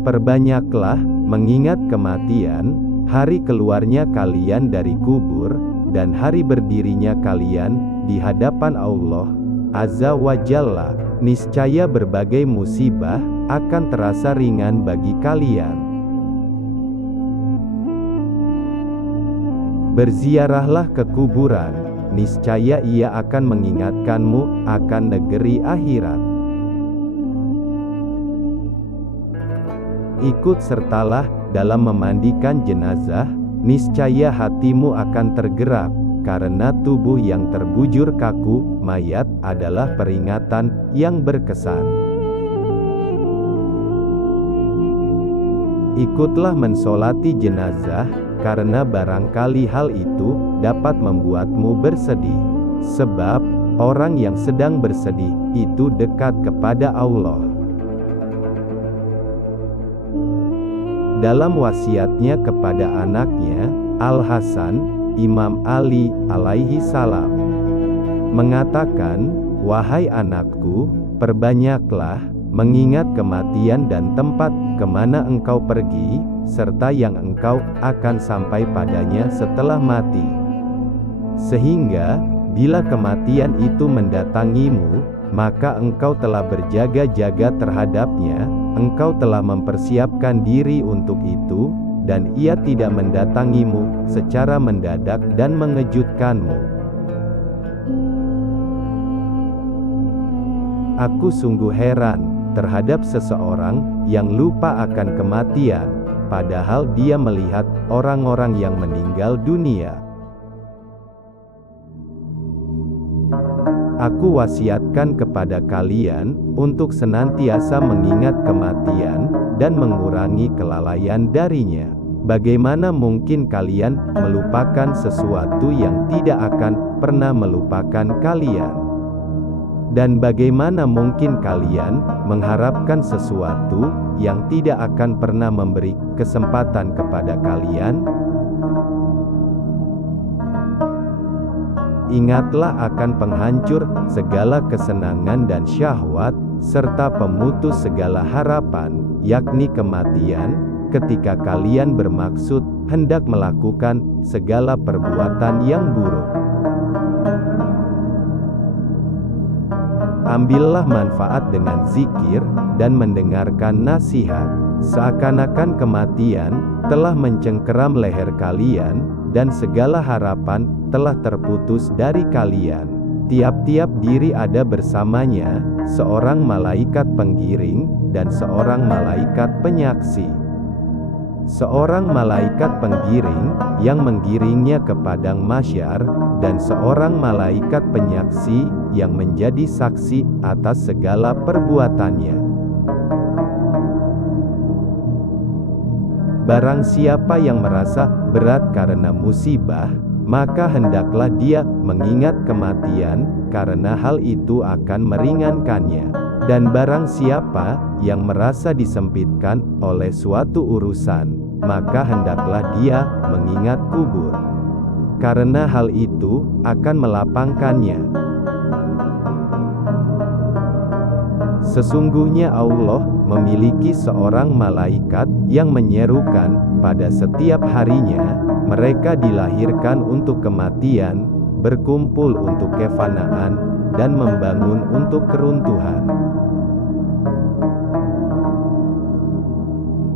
Perbanyaklah mengingat kematian, hari keluarnya kalian dari kubur, dan hari berdirinya kalian di hadapan Allah Azza wa Jalla. Niscaya berbagai musibah akan terasa ringan bagi kalian. Berziarahlah ke kuburan, niscaya ia akan mengingatkanmu akan negeri akhirat. Ikut sertalah dalam memandikan jenazah, niscaya hatimu akan tergerak, karena tubuh yang terbujur kaku, mayat adalah peringatan yang berkesan. Ikutlah mensolati jenazah, karena barangkali hal itu dapat membuatmu bersedih. Sebab, orang yang sedang bersedih, itu dekat kepada Allah. Dalam wasiatnya kepada anaknya, Al-Hasan, Imam Ali alaihi salam mengatakan, "Wahai anakku, perbanyaklah mengingat kematian dan tempat kemana engkau pergi, serta yang engkau akan sampai padanya setelah mati. Sehingga, bila kematian itu mendatangimu, maka engkau telah berjaga-jaga terhadapnya, engkau telah mempersiapkan diri untuk itu, dan ia tidak mendatangimu secara mendadak dan mengejutkanmu. Aku sungguh heran terhadap seseorang yang lupa akan kematian, padahal dia melihat orang-orang yang meninggal dunia. Aku wasiatkan kepada kalian untuk senantiasa mengingat kematian dan mengurangi kelalaian darinya. Bagaimana mungkin kalian melupakan sesuatu yang tidak akan pernah melupakan kalian? Dan bagaimana mungkin kalian mengharapkan sesuatu yang tidak akan pernah memberi kesempatan kepada kalian? Ingatlah akan penghancur segala kesenangan dan syahwat, serta pemutus segala harapan, yakni kematian, ketika kalian bermaksud hendak melakukan segala perbuatan yang buruk. Ambillah manfaat dengan zikir dan mendengarkan nasihat, seakan-akan kematian telah mencengkeram leher kalian, dan segala harapan telah terputus dari kalian. Tiap-tiap diri ada bersamanya seorang malaikat penggiring dan seorang malaikat penyaksi. Seorang malaikat penggiring yang menggiringnya ke padang mahsyar, dan seorang malaikat penyaksi yang menjadi saksi atas segala perbuatannya. Barang siapa yang merasa berat karena musibah, maka hendaklah dia mengingat kematian, karena hal itu akan meringankannya. Dan barang siapa yang merasa disempitkan oleh suatu urusan, maka hendaklah dia mengingat kubur, karena hal itu akan melapangkannya. Sesungguhnya Allah memiliki seorang malaikat yang menyerukan pada setiap harinya, mereka dilahirkan untuk kematian, berkumpul untuk kefanaan, dan membangun untuk keruntuhan.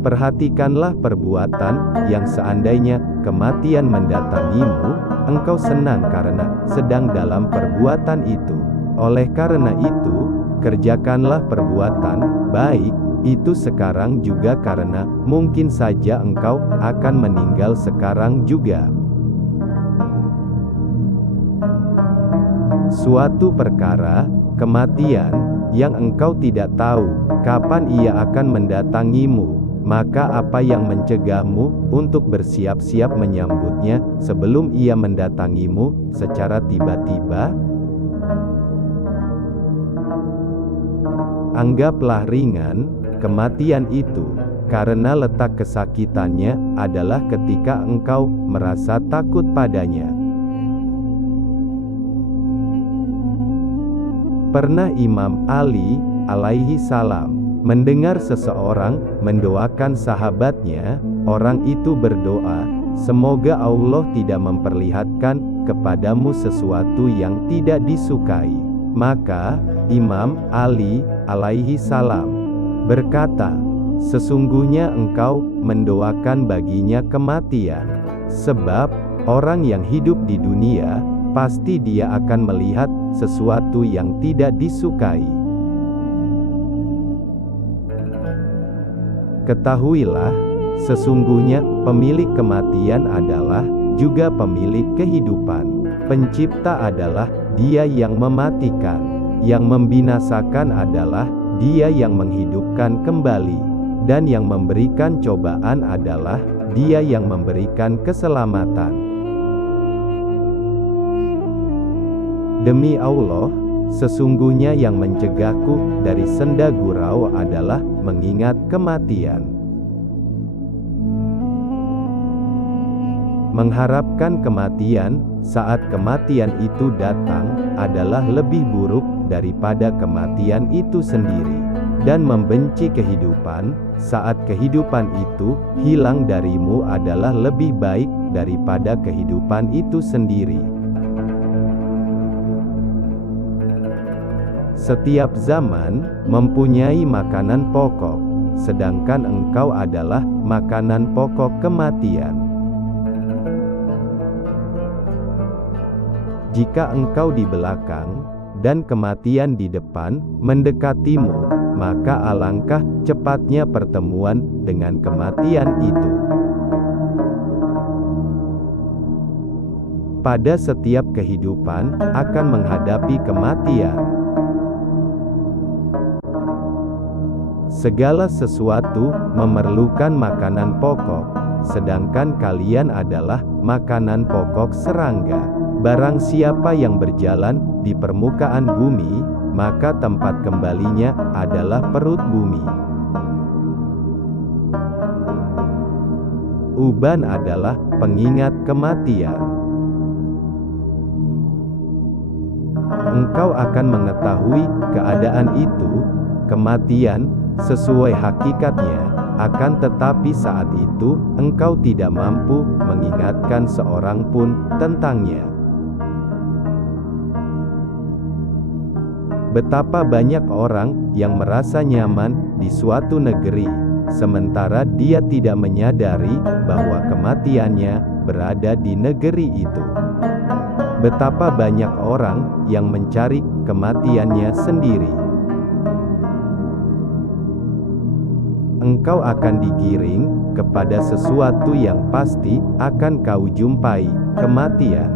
Perhatikanlah perbuatan yang seandainya kematian mendatangimu, engkau senang karena sedang dalam perbuatan itu. Oleh karena itu, kerjakanlah perbuatan baik itu sekarang juga, karena mungkin saja engkau akan meninggal sekarang juga. Suatu perkara, kematian, yang engkau tidak tahu kapan ia akan mendatangimu, maka apa yang mencegahmu untuk bersiap-siap menyambutnya sebelum ia mendatangimu secara tiba-tiba? Anggaplah ringan kematian itu, karena letak kesakitannya adalah ketika engkau merasa takut padanya. Pernah Imam Ali alaihi salam Mendengar seseorang mendoakan sahabatnya, orang itu berdoa, "Semoga Allah tidak memperlihatkan kepadamu sesuatu yang tidak disukai." Maka, Imam Ali alaihi salam berkata, "Sesungguhnya engkau mendoakan baginya kematian. Sebab, orang yang hidup di dunia, pasti dia akan melihat sesuatu yang tidak disukai." Ketahuilah, sesungguhnya pemilik kematian adalah juga pemilik kehidupan. Pencipta adalah Dia yang mematikan. Yang membinasakan adalah Dia yang menghidupkan kembali. Dan yang memberikan cobaan adalah Dia yang memberikan keselamatan. Demi Allah, sesungguhnya yang mencegahku dari senda gurau adalah mengingat kematian. Mengharapkan kematian saat kematian itu datang adalah lebih buruk daripada kematian itu sendiri. Dan membenci kehidupan saat kehidupan itu hilang darimu adalah lebih baik daripada kehidupan itu sendiri. Setiap zaman mempunyai makanan pokok, sedangkan engkau adalah makanan pokok kematian. Jika engkau di belakang, dan kematian di depan mendekatimu, maka alangkah cepatnya pertemuan dengan kematian itu. Pada setiap kehidupan akan menghadapi kematian. Segala sesuatu memerlukan makanan pokok, sedangkan kalian adalah makanan pokok serangga. Barang siapa yang berjalan di permukaan bumi, maka tempat kembalinya adalah perut bumi. Uban adalah pengingat kematian. Engkau akan mengetahui keadaan itu, kematian, sesuai hakikatnya, akan tetapi saat itu, engkau tidak mampu mengingatkan seorang pun tentangnya. Betapa banyak orang yang merasa nyaman di suatu negeri, sementara dia tidak menyadari bahwa kematiannya berada di negeri itu. Betapa banyak orang yang mencari kematiannya sendiri. Engkau akan digiring kepada sesuatu yang pasti akan kau jumpai, kematian.